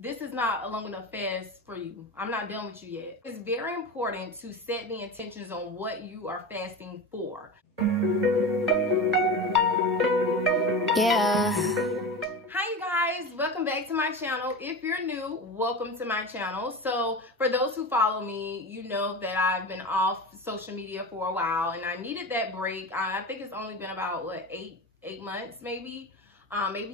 this is not a long enough fast for you. I'm not done with you yet. It's very important to set the intentions on what you are fasting for. Yeah. Hi you guys, welcome back to my channel. If you're new, welcome to my channel. So for those who follow me, you know that I've been off social media for a while and I needed that break. I think it's only been about what, eight months maybe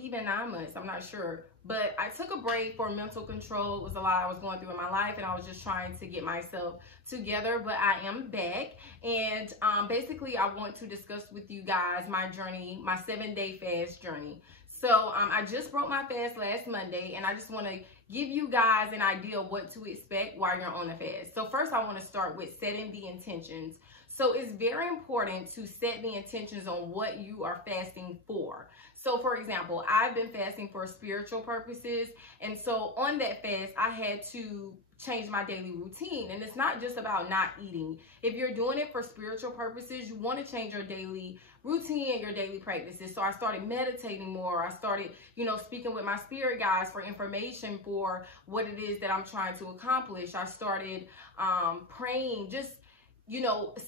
even 9 months, I'm not sure. But I took a break for mental control. It was a lot I was going through in my life and I was just trying to get myself together, but I am back. And basically I want to discuss with you guys my journey, my 7-day fast journey. So I just broke my fast last Monday and I just want to give you guys an idea of what to expect while you're on the fast. So first I want to start with setting the intentions. So it's very important to set the intentions on what you are fasting for. So for example, I've been fasting for spiritual purposes. And so on that fast, I had to change my daily routine. And it's not just about not eating. If you're doing it for spiritual purposes, you want to change your daily routine and your daily practices. So I started meditating more. I started, speaking with my spirit guides for information for what it is that I'm trying to accomplish. I started praying, just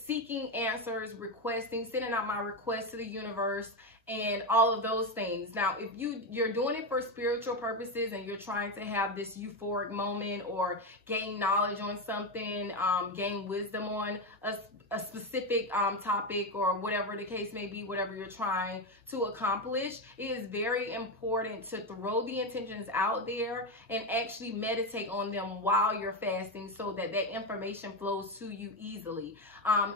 seeking answers, requesting, sending out my requests to the universe and all of those things. Now, if you're doing it for spiritual purposes and you're trying to have this euphoric moment or gain knowledge on something, gain wisdom on a specific topic or whatever the case may be, whatever you're trying to accomplish, it is very important to throw the intentions out there and actually meditate on them while you're fasting so that that information flows to you easily.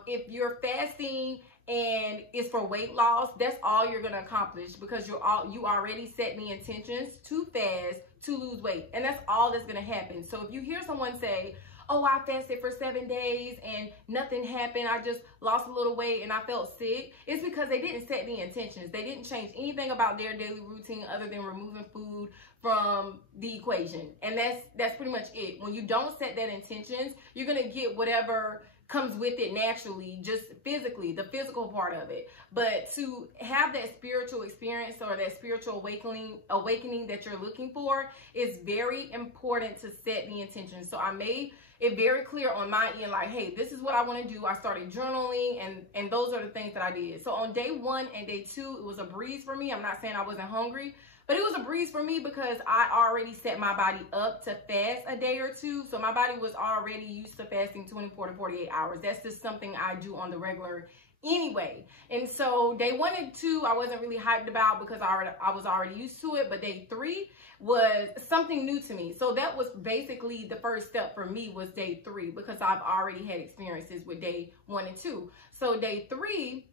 If you're fasting and it's for weight loss, that's all you're going to accomplish because you already set the intentions to fast to lose weight, and that's all that's going to happen. So if you hear someone say, oh, I fasted for 7 days and nothing happened, I just lost a little weight and I felt sick, it's because they didn't set the intentions. They didn't change anything about their daily routine other than removing food from the equation. And that's pretty much it. When you don't set that intentions, you're going to get whatever comes with it naturally, just physically, the physical part of it. But to have that spiritual experience or that spiritual awakening that you're looking for, is very important to set the intention. So I made it very clear on my end, like, hey, this is what I want to do. I started journaling and those are the things that I did. So on day 1 and day 2, it was a breeze for me. I'm not saying I wasn't hungry, but it was a breeze for me because I already set my body up to fast a day or two. So my body was already used to fasting 24 to 48 hours. That's just something I do on the regular anyway. And so day 1 and 2, I wasn't really hyped about because I was already used to it. But day 3 was something new to me. So that was basically the first step for me, was day 3, because I've already had experiences with day 1 and 2. So day 3,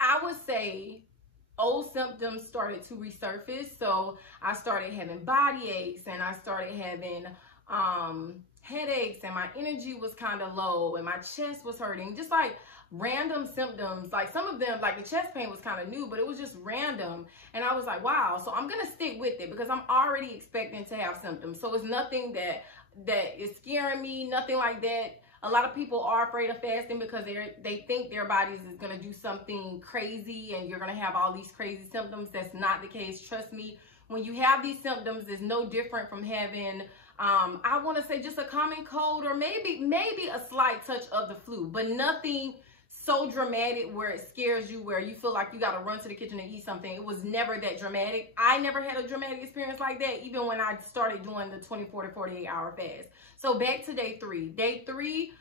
I would say old symptoms started to resurface. So I started having body aches and I started having headaches and my energy was kind of low and my chest was hurting, just like random symptoms. Like some of them, like the chest pain was kind of new, but it was just random. And I was like, wow, so I'm going to stick with it because I'm already expecting to have symptoms. So it's nothing that is scaring me, nothing like that. A lot of people are afraid of fasting because they think their bodies is going to do something crazy and you're going to have all these crazy symptoms. That's not the case. Trust me, when you have these symptoms, it's no different from having, I want to say, just a common cold or maybe a slight touch of the flu, but nothing so dramatic where it scares you, where you feel like you got to run to the kitchen and eat something. It was never that dramatic. I never had a dramatic experience like that, even when I started doing the 24 to 48 hour fast. So back to day 3. Day 3,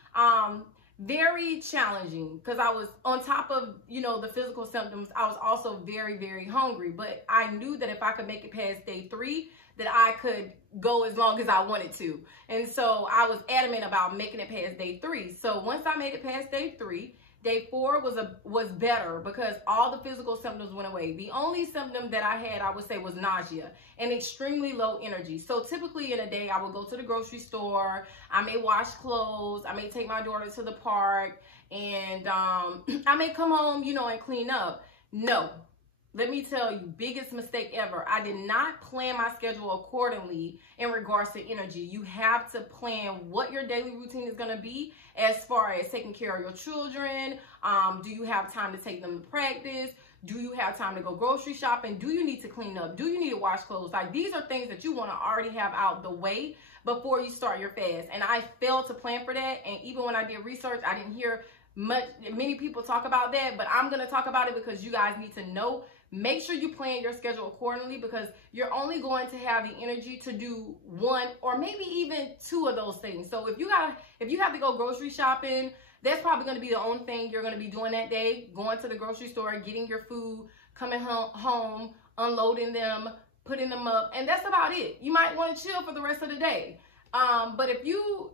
very challenging because I was on top of, the physical symptoms. I was also very, very hungry, but I knew that if I could make it past day 3, that I could go as long as I wanted to. And so I was adamant about making it past day 3. So once I made it past day 3, day 4 was better because all the physical symptoms went away. The only symptom that I had, I would say, was nausea and extremely low energy. So typically in a day, I would go to the grocery store. I may wash clothes. I may take my daughter to the park. And I may come home, and clean up. No. Let me tell you, biggest mistake ever. I did not plan my schedule accordingly in regards to energy. You have to plan what your daily routine is going to be as far as taking care of your children. Do you have time to take them to practice? Do you have time to go grocery shopping? Do you need to clean up? Do you need to wash clothes? Like, these are things that you want to already have out the way before you start your fast. And I failed to plan for that. And even when I did research, I didn't hear many people talk about that, but I'm going to talk about it because you guys need to know. Make sure you plan your schedule accordingly, because you're only going to have the energy to do one or maybe even two of those things. So if you have to go grocery shopping, that's probably going to be the only thing you're going to be doing that day. Going to the grocery store, getting your food, coming home, unloading them, putting them up, and that's about it. You might want to chill for the rest of the day. But if you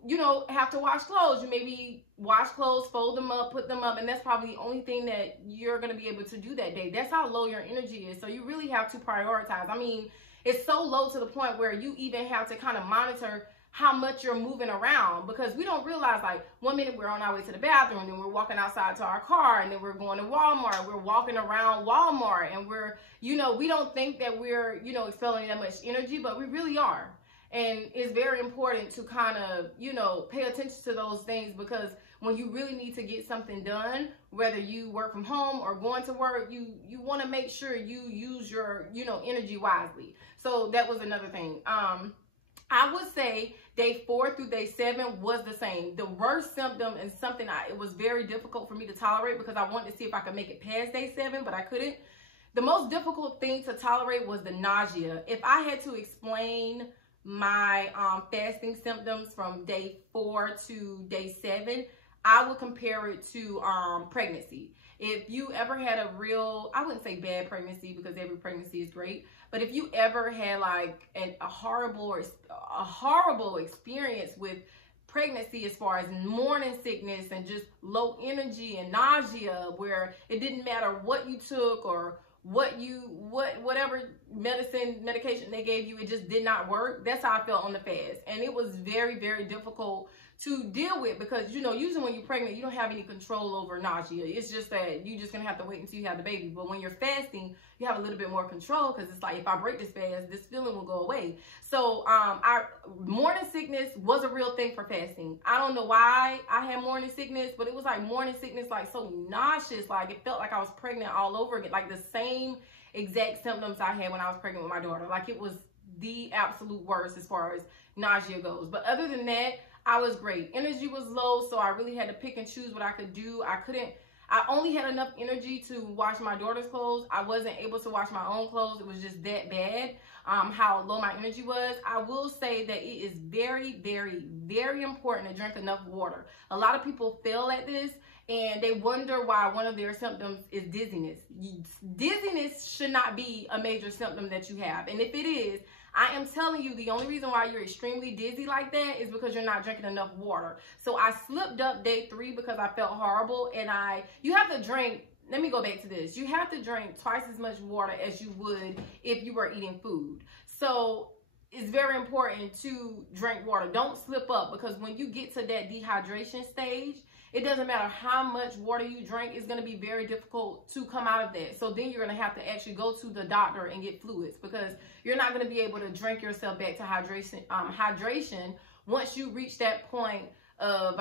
have to wash clothes, you maybe wash clothes, fold them up, put them up, and that's probably the only thing that you're going to be able to do that day. That's how low your energy is. So you really have to prioritize. I mean, it's so low to the point where you even have to kind of monitor how much you're moving around, because we don't realize, like, 1 minute we're on our way to the bathroom, then we're walking outside to our car, and then we're going to Walmart, we're walking around Walmart, and we're, we don't think that we're, expelling that much energy, but we really are. And it's very important to kind of, pay attention to those things, because when you really need to get something done, whether you work from home or going to work, you want to make sure you use your, energy wisely. So that was another thing. I would say day 4 through day 7 was the same. The worst symptom, and something it was very difficult for me to tolerate, because I wanted to see if I could make it past day 7, but I couldn't. The most difficult thing to tolerate was the nausea. If I had to explain my fasting symptoms from day 4 to day 7, I would compare it to pregnancy. If you ever had a real, I wouldn't say bad pregnancy, because every pregnancy is great, but if you ever had like a horrible experience with pregnancy, as far as morning sickness and just low energy and nausea, where it didn't matter what you took or whatever medication they gave you, it just did not work. That's how I felt on the fast. And it was very, very difficult to deal with, because usually when you're pregnant, you don't have any control over nausea. It's just that you're just gonna have to wait until you have the baby. But when you're fasting, you have a little bit more control, because it's like, if I break this fast, this feeling will go away. So our morning sickness was a real thing for fasting. I don't know why I had morning sickness, but it was like morning sickness, like so nauseous, like it felt like I was pregnant all over again, like the same exact symptoms I had when I was pregnant with my daughter. Like, it was the absolute worst as far as nausea goes. But other than that, I was great. Energy was low, so I really had to pick and choose what I could do. I only had enough energy to wash my daughter's clothes. I wasn't able to wash my own clothes. It was just that bad, how low my energy was. I will say that it is very, very, very important to drink enough water. A lot of people fail at this, and they wonder why one of their symptoms is dizziness. Dizziness should not be a major symptom that you have. And if it is, I am telling you, the only reason why you're extremely dizzy like that is because you're not drinking enough water. So I slipped up day 3 because I felt horrible. And you have to drink, let me go back to this. You have to drink twice as much water as you would if you were eating food. So it's very important to drink water. Don't slip up, because when you get to that dehydration stage, it doesn't matter how much water you drink, it's going to be very difficult to come out of that. So then you're going to have to actually go to the doctor and get fluids, because you're not going to be able to drink yourself back to hydration once you reach that point of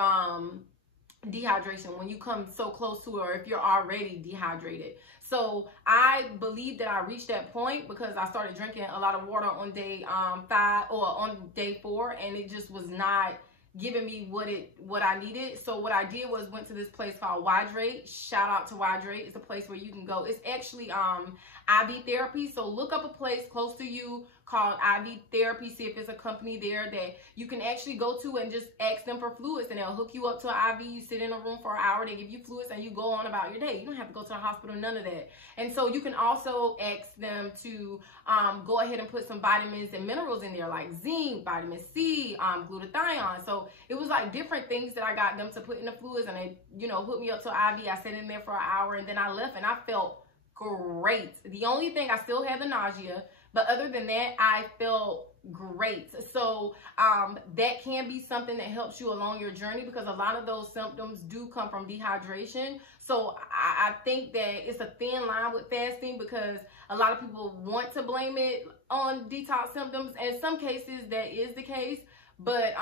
dehydration, when you come so close to it, or if you're already dehydrated. So I believe that I reached that point because I started drinking a lot of water on day 5 or on day 4, and it just was not giving me what I needed. So what I did was went to this place called Hydrate. Shout out to Hydrate. It's a place where you can go. It's actually IV therapy. So look up a place close to you called IV therapy. See if there's a company there that you can actually go to and just ask them for fluids, and they'll hook you up to an IV. You sit in a room for an hour, they give you fluids, and you go on about your day. You don't have to go to the hospital, none of that. And so you can also ask them to go ahead and put some vitamins and minerals in there, like zinc, vitamin C, glutathione. So it was like different things that I got them to put in the fluids, and they hooked me up to an IV. I sat in there for an hour, and then I left, and I felt great. The only thing, I still had the nausea, but other than that, I felt great. So that can be something that helps you along your journey, because a lot of those symptoms do come from dehydration. So I think that it's a thin line with fasting, because a lot of people want to blame it on detox symptoms. And in some cases, that is the case. But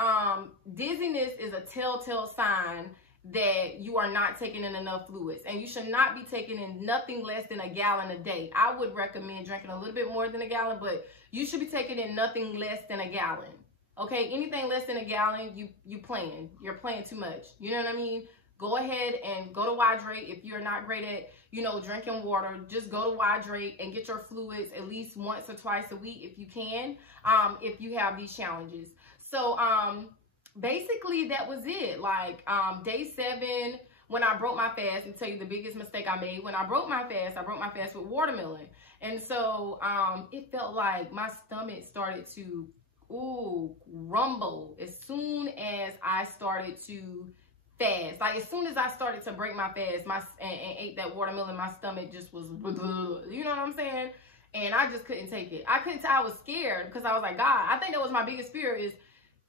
dizziness is a telltale sign that you are not taking in enough fluids, and you should not be taking in nothing less than a gallon a day. I would recommend drinking a little bit more than a gallon, but you should be taking in nothing less than a gallon. Okay, anything less than a gallon, you're playing too much. You know what I mean? Go ahead and go to hydrate. If you're not great at, you know, drinking water, just go to hydrate and get your fluids at least once or twice a week if you can, if you have these challenges. So basically that was it. Like day 7, when I broke my fast, and tell you the biggest mistake I made. When I broke my fast with watermelon. And so it felt like my stomach started to rumble as soon as I started to fast. Like as soon as I started to break my fast and ate that watermelon, my stomach just was, you know what I'm saying? And I just couldn't take it. I was scared, because I was like, God, I think that was my biggest fear, is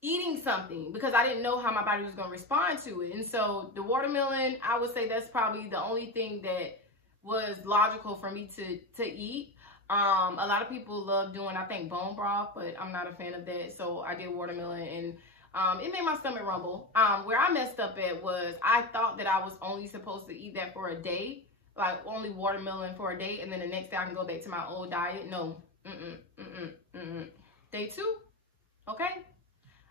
eating something, because I didn't know how my body was going to respond to it. And so the watermelon, I would say that's probably the only thing that was logical for me to eat. A lot of people love doing, I think, bone broth, but I'm not a fan of that. So I did watermelon, and it made my stomach rumble. Where I messed up at was, I thought that I was only supposed to eat that for a day, like only watermelon for a day, and then the next day I can go back to my old diet. No, Day 2, okay?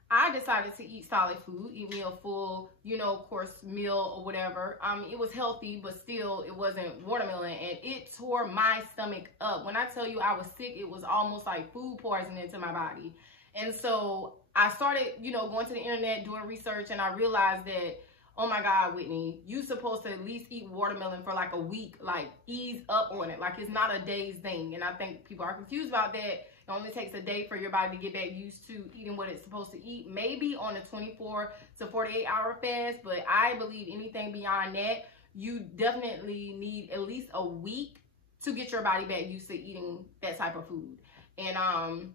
I decided to eat solid food, eat me a full, you know, course meal or whatever. It was healthy, but still it wasn't watermelon, and it tore my stomach up. When I tell you I was sick, it was almost like food poisoning into my body. And so I started, you know, going to the internet, doing research, and I realized that, oh my God, Whitney, you supposed to at least eat watermelon for like a week, like ease up on it. Like it's not a day's thing. And I think people are confused about that. It only takes a day for your body to get back used to eating what it's supposed to eat, maybe on a 24 to 48 hour fast. But I believe anything beyond that, you definitely need at least a week to get your body back used to eating that type of food. And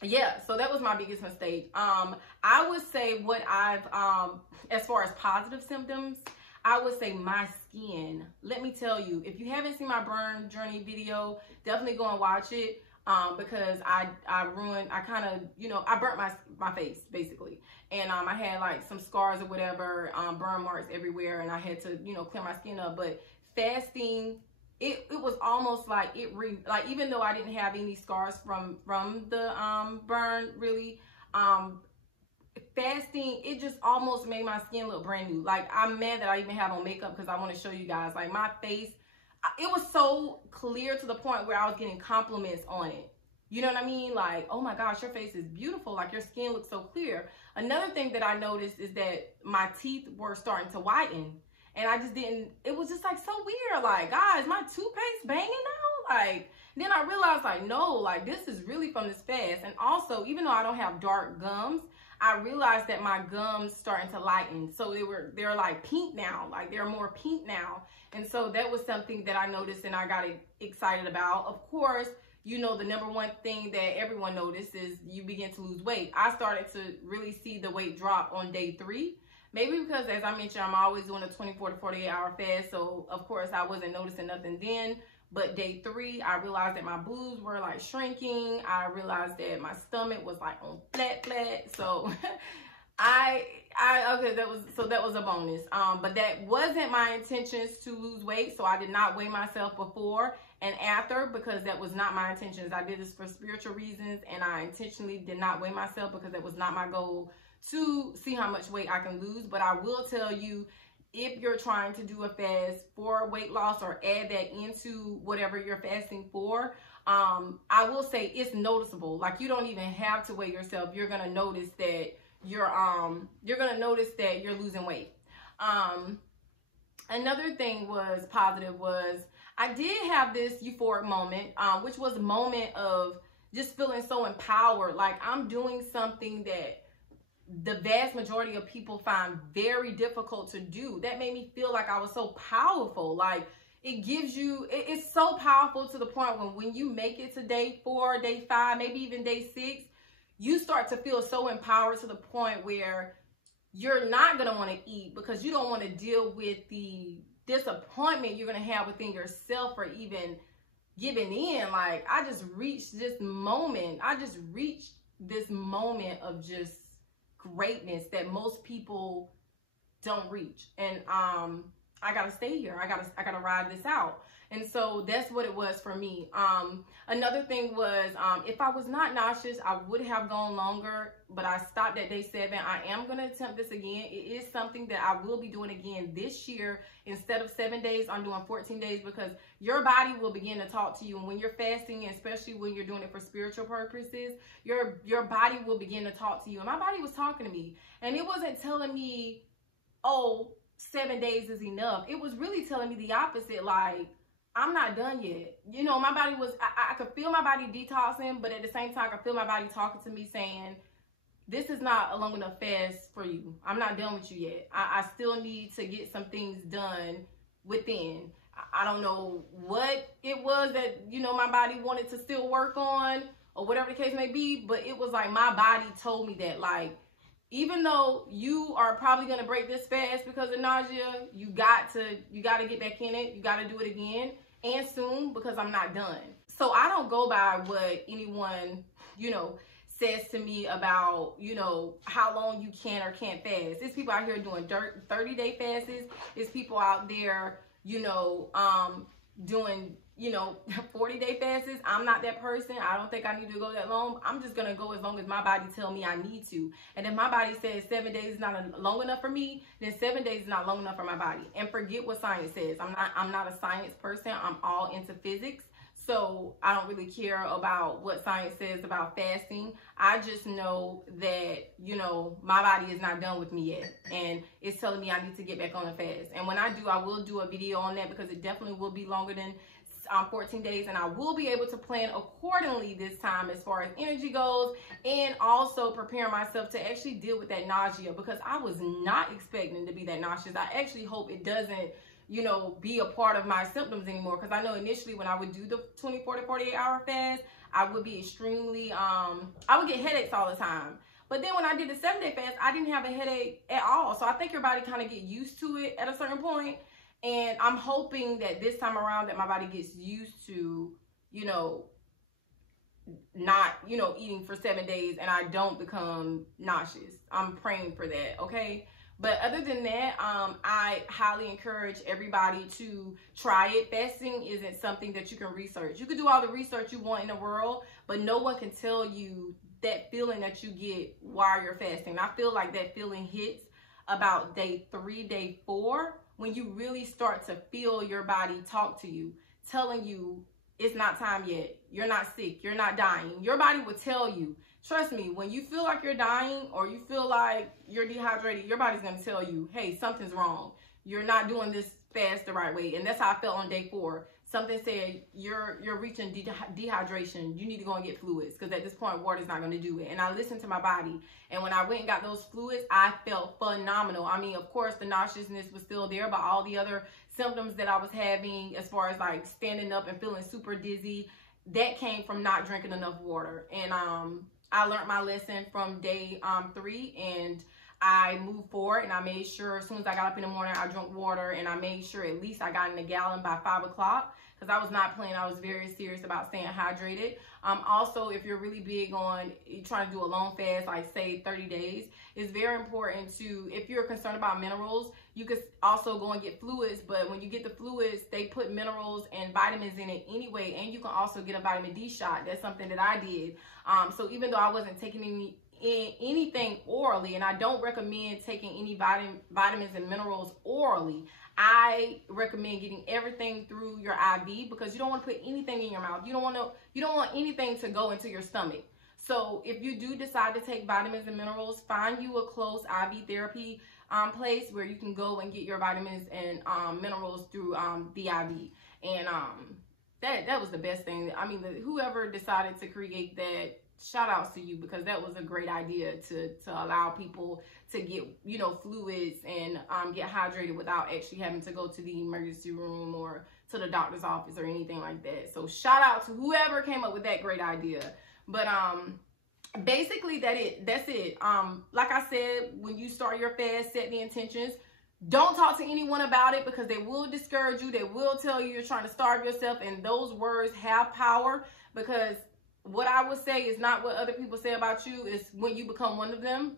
yeah, so that was my biggest mistake. I would say what I've, as far as positive symptoms, I would say my skin. Let me tell you, if you haven't seen my burn journey video, definitely go and watch it. Because I kind of, you know, I burnt my face basically. And I had like some scars or whatever, burn marks everywhere, and I had to, you know, clear my skin up. But fasting, it was almost like like even though I didn't have any scars from the burn really, fasting, it just almost made my skin look brand new. Like I'm mad that I even have on makeup, because I want to show you guys, like my face, it was so clear to the point where I was getting compliments on it. You know what I mean? Like, oh my gosh, your face is beautiful. Like your skin looks so clear. Another thing that I noticed is that my teeth were starting to whiten. And I just didn't, it was just like so weird. Like, guys, my toothpaste banging now? Like, then I realized like, no, like this is really from this fast. And also, even though I don't have dark gums, I realized that my gums starting to lighten. So they're like pink now, like they're more pink now. And so that was something that I noticed and I got excited about. Of course, you know, the number one thing that everyone noticed is you begin to lose weight. I started to really see the weight drop on day 3. Maybe because, as I mentioned, I'm always doing a 24 to 48 hour fast. So of course I wasn't noticing nothing then. But day 3, I realized that my boobs were like shrinking. I realized that my stomach was like on flat. So okay, that was a bonus. But that wasn't my intentions to lose weight. So I did not weigh myself before and after, because that was not my intentions. I did this for spiritual reasons, and I intentionally did not weigh myself because that was not my goal to see how much weight I can lose. But I will tell you, if you're trying to do a fast for weight loss or add that into whatever you're fasting for, I will say it's noticeable. Like you don't even have to weigh yourself. You're gonna notice that you're losing weight. Another thing was positive was I did have this euphoric moment, which was a moment of just feeling so empowered. Like I'm doing something that the vast majority of people find very difficult to do. That made me feel like I was so powerful. Like it gives you, it's so powerful to the point when you make it to day 4, day 5, maybe even day 6, you start to feel so empowered to the point where you're not going to want to eat because you don't want to deal with the disappointment you're going to have within yourself for even giving in. Like I just reached this moment. I just reached this moment of just greatness that most people don't reach. And I gotta stay here. I gotta ride this out. And so that's what it was for me. Another thing was, if I was not nauseous, I would have gone longer, but I stopped at day 7. I am going to attempt this again. It is something that I will be doing again this year. Instead of 7 days, I'm doing 14 days, because your body will begin to talk to you. And when you're fasting, especially when you're doing it for spiritual purposes, your body will begin to talk to you. And my body was talking to me, and it wasn't telling me, oh, 7 days is enough. It was really telling me the opposite, like, I'm not done yet. You know, my body was, I could feel my body detoxing, but at the same time, I could feel my body talking to me saying, this is not a long enough fast for you. I'm not done with you yet. I still need to get some things done within. I don't know what it was that, you know, my body wanted to still work on, or whatever the case may be, but it was like my body told me that, like, even though you are probably going to break this fast because of nausea, you got to get back in it. You got to do it again, and soon, because I'm not done. So I don't go by what anyone, you know, says to me about, you know, how long you can or can't fast. There's people out here doing 30-day fasts. There's people out there, you know, doing, you know, 40-day fasts. I'm not that person. I don't think I need to go that long. I'm just going to go as long as my body tells me I need to. And if my body says 7 days is not long enough for me, then 7 days is not long enough for my body. And forget what science says. I'm not a science person. I'm all into physics. So I don't really care about what science says about fasting. I just know that, you know, my body is not done with me yet. And it's telling me I need to get back on the fast. And when I do, I will do a video on that, because it definitely will be longer than 14 days, and I will be able to plan accordingly this time as far as energy goes, and also prepare myself to actually deal with that nausea, because I was not expecting to be that nauseous. I actually hope it doesn't, you know, be a part of my symptoms anymore, because I know initially when I would do the 24 to 48 hour fast, I would be extremely, I would get headaches all the time. But then when I did the 7-day fast, I didn't have a headache at all. So I think your body kind of get used to it at a certain point. And I'm hoping that this time around that my body gets used to, you know, not, you know, eating for 7 days, and I don't become nauseous. I'm praying for that, okay? But other than that, I highly encourage everybody to try it. Fasting isn't something that you can research. You can do all the research you want in the world, but no one can tell you that feeling that you get while you're fasting. I feel like that feeling hits about day 3, day 4, when you really start to feel your body talk to you, telling you it's not time yet. You're not sick. You're not dying. Your body will tell you. Trust me, when you feel like you're dying or you feel like you're dehydrated, your body's going to tell you, hey, something's wrong. You're not doing this fast the right way. And that's how I felt on day 4. Something said, you're reaching dehydration. You need to go and get fluids, because at this point, water's not going to do it. And I listened to my body. And when I went and got those fluids, I felt phenomenal. I mean, of course, the nauseousness was still there, but all the other symptoms that I was having, as far as like standing up and feeling super dizzy, that came from not drinking enough water. And I learned my lesson from day 3, and I moved forward, and I made sure as soon as I got up in the morning, I drank water, and I made sure at least I got in a gallon by 5 o'clock, because I was not playing. I was very serious about staying hydrated. Also, if you're really big on trying to do a long fast, like say 30 days, it's very important to, if you're concerned about minerals, you could also go and get fluids. But when you get the fluids, they put minerals and vitamins in it anyway, and you can also get a vitamin D shot. That's something that I did. So even though I wasn't taking anything orally, and I don't recommend taking any vitamins and minerals orally, I recommend getting everything through your IV, because you don't want to put anything in your mouth. You don't want anything to go into your stomach. So if you do decide to take vitamins and minerals, find you a close IV therapy place where you can go and get your vitamins and minerals through the IV. And that was the best thing. I mean, whoever decided to create that, shout outs to you, because that was a great idea to allow people to get, you know, fluids and get hydrated without actually having to go to the emergency room or to the doctor's office or anything like that. So shout out to whoever came up with that great idea. But basically that's it. Like I said, when you start your fast, set the intentions. Don't talk to anyone about it, because they will discourage you. They will tell you you're trying to starve yourself, and those words have power, because what I would say is not what other people say about you, is when you become one of them.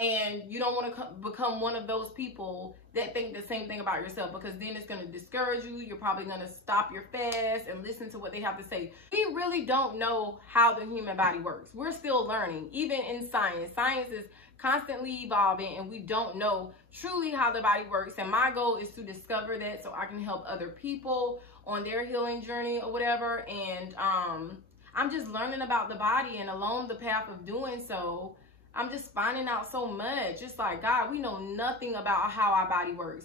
And you don't want to become one of those people that think the same thing about yourself, because then it's going to discourage you. You're probably going to stop your fast and listen to what they have to say. We really don't know how the human body works. We're still learning, even in science. Science is constantly evolving, and we don't know truly how the body works. And my goal is to discover that so I can help other people on their healing journey or whatever. And I'm just learning about the body, and along the path of doing so, I'm just finding out so much. Just like, God, we know nothing about how our body works.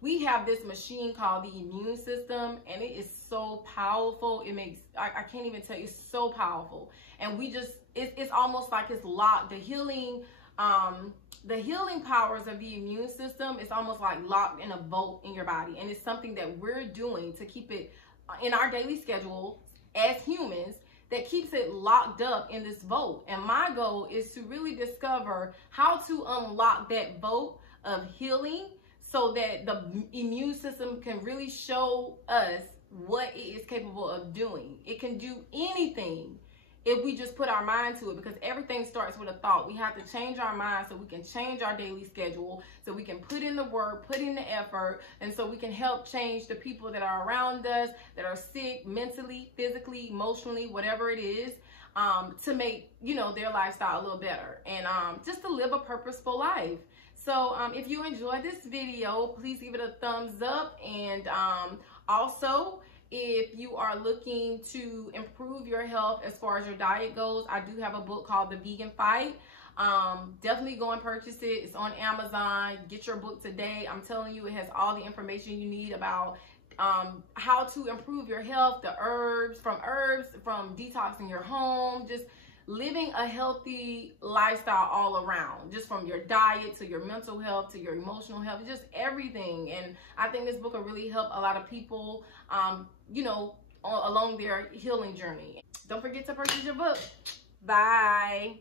We have this machine called the immune system, and it is so powerful. It makes, I can't even tell you, it's so powerful. And it's almost like it's locked. The healing powers of the immune system is almost like locked in a vault in your body. And it's something that we're doing to keep it in our daily schedule as humans, that keeps it locked up in this vault. And my goal is to really discover how to unlock that vault of healing, so that the immune system can really show us what it is capable of doing. It can do anything if we just put our mind to it, because everything starts with a thought. We have to change our mind so we can change our daily schedule, so we can put in the work, put in the effort, and so we can help change the people that are around us, that are sick mentally, physically, emotionally, whatever it is, to make, their lifestyle a little better, and just to live a purposeful life. So if you enjoyed this video, please give it a thumbs up. And also, if you are looking to improve your health as far as your diet goes, I do have a book called The Vegan Fight. Definitely go and purchase it. It's on Amazon. Get your book today. I'm telling you, it has all the information you need about how to improve your health, the herbs, from detoxing your home, just living a healthy lifestyle all around, just from your diet to your mental health to your emotional health, just everything. And I think this book will really help a lot of people, along their healing journey. Don't forget to purchase your book. Bye.